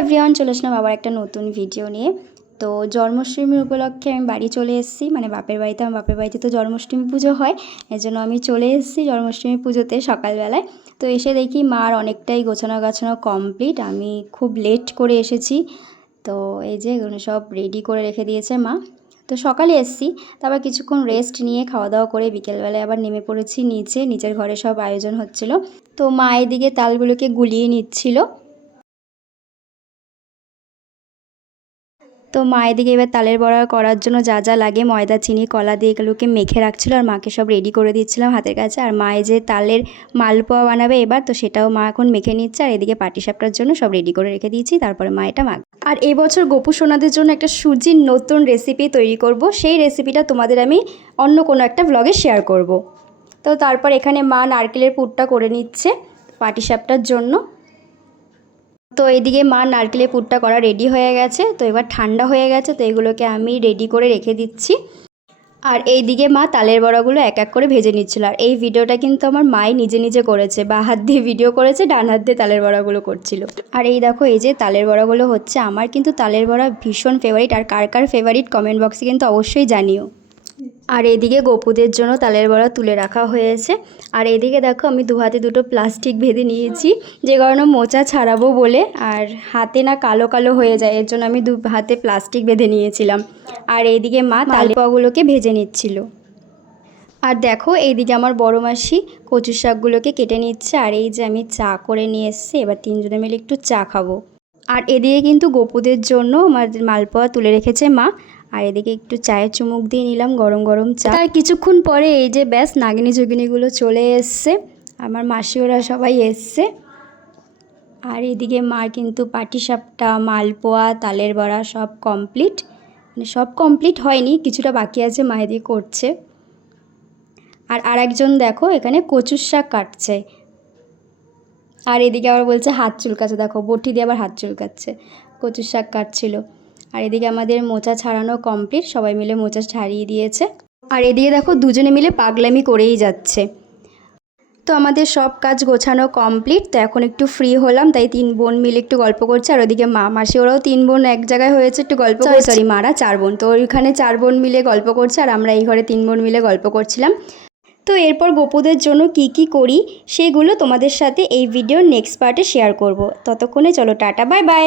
Everyone, চলে আসলাম আবার একটা নতুন ভিডিও নিয়ে। তো জন্মাষ্টমীর উপলক্ষে আমি বাড়ি চলে এসেছি, মানে বাপের বাড়িতে। আমার বাপের বাড়িতে তো জন্মাষ্টমী পুজো হয়, এর জন্য আমি চলে এসেছি জন্মাষ্টমী পুজোতে সকালবেলায়। তো এসে দেখি মার অনেকটাই গোছানো গাছানো কমপ্লিট, আমি খুব লেট করে এসেছি। তো এই যে এগুলো সব রেডি করে রেখে দিয়েছে মা। তো সকালে এসেছি, তারপর কিছুক্ষণ রেস্ট নিয়ে খাওয়া দাওয়া করে বিকেলবেলায় আবার নেমে পড়েছি নিচের ঘরে সব আয়োজন হচ্ছিল। তো মা এদিকে তালগুলোকে গুলিয়ে নিচ্ছিল। তো মা এদিকে এবার তালের বড়া করার জন্য যা যা লাগে ময়দা, চিনি, কলা দিয়ে এগুলোকে মেখে রাখছিল, আর মাকে সব রেডি করে দিচ্ছিলাম হাতের কাছে। আর মা এই যে তালের মালপোয়া বানাবে এবার, তো সেটাও মা এখন মেখে নিচ্ছে। আর এদিকে পাটিসাপটার জন্য সব রেডি করে রেখে দিয়েছি, তারপরে মা এটা মাখ। আর এবছর গোপু সোনাদের জন্য একটা সুজির নতুন রেসিপি তৈরি করব, সেই রেসিপিটা তোমাদের আমি অন্য কোনো একটা ব্লগে শেয়ার করব। তো তারপর এখানে মা নারকেলের পুরটা করে নিচ্ছে পাটিসাপটার জন্য। তো এইদিকে মা নারকেলের পুরটা করা রেডি হয়ে গেছে। তো এবার ঠান্ডা হয়ে গেছে, তো এগুলোকে আমি রেডি করে রেখে দিচ্ছি। আর এইদিকে মা তালের বড়াগুলো এক এক করে ভেজে নিচ্ছিল। আর এই ভিডিওটা কিন্তু আমার মাই নিজে নিজে করেছে, বা হাত দিয়ে ভিডিও করেছে, ডান হাত দিয়ে তালের বড়াগুলো করছিল। আর এই দেখো এই যে তালের বড়াগুলো হচ্ছে। আমার কিন্তু তালের বড়া ভীষণ ফেভারিট, আর কার কার ফেভারিট কমেন্ট বক্সে কিন্তু অবশ্যই জানিও। আর এদিকে গপুদের জন্য তালের বড়া তুলে রাখা হয়েছে। আর এদিকে দেখো আমি দু হাতে দুটো প্লাস্টিক বেঁধে নিয়েছি, যে কারণে মোচা ছাড়াবো বলে। আর হাতে না কালো কালো হয়ে যায়, এর জন্য আমি দু হাতে প্লাস্টিক বেঁধে নিয়েছিলাম। আর এইদিকে মা তালপোয়াগুলোকে ভেজে নিচ্ছিল। আর দেখো এইদিকে আমার বড় মাসি কচু শাকগুলোকে কেটে নিচ্ছে। আর এই যে আমি চা করে নিয়ে এসেছি, এবার তিনজনে মিলে একটু চা খাবো। আর এদিকে কিন্তু গপুদের জন্য আমার মালপোয়া তুলে রেখেছে মা। আর এদিকে একটু চায়ের চুমুক দিয়ে নিলাম, গরম গরম চা। তার কিছুক্ষণ পরে এই যে ব্যাস নাগিনী যোগিনীগুলো চলে এসছে, আমার মাসি ওরা সবাই এসছে। আর এদিকে মার কিন্তু পাটিসাপটা, মালপোয়া, তালের বড়া সব কমপ্লিট। মানে সব কমপ্লিট হয়নি, কিছুটা বাকি আছে, মা এদিকে করছে। আর আরেকজন দেখো এখানে কচুর শাক কাটছে। আর এদিকে আবার বলছে হাত চুলকাচ্ছে, দেখো বটি দিয়ে আবার হাত চুলকাচ্ছে, কচুর শাক কাটছিল। আর এদিকে আমাদের মোচা ছাড়ানো কমপ্লিট, সবাই মিলে মোচা ছাড়িয়ে দিয়েছে। আর এদিকে দেখো দুজনে মিলে পাগলামি করেই যাচ্ছে। তো আমাদের সব কাজ গোছানো কমপ্লিট। তো এখন একটু ফ্রি হলাম, তাই তিন বোন মিলে একটু গল্প করছে। আর ওদিকে মা মাসি ওরাও তিন বোন এক জায়গায় হয়েছে, একটু গল্প করছে। সরি মারা চার বোন, তো ওইখানে চার বোন মিলে গল্প করছে, আর আমরা এই ঘরে তিন বোন মিলে গল্প করছিলাম। তো এরপর গপুদের জন্য কি কি করি সেগুলো তোমাদের সাথে এই ভিডিওর নেক্সট পার্টে শেয়ার করব। ততক্ষণে চলো টাটা, বাই বাই।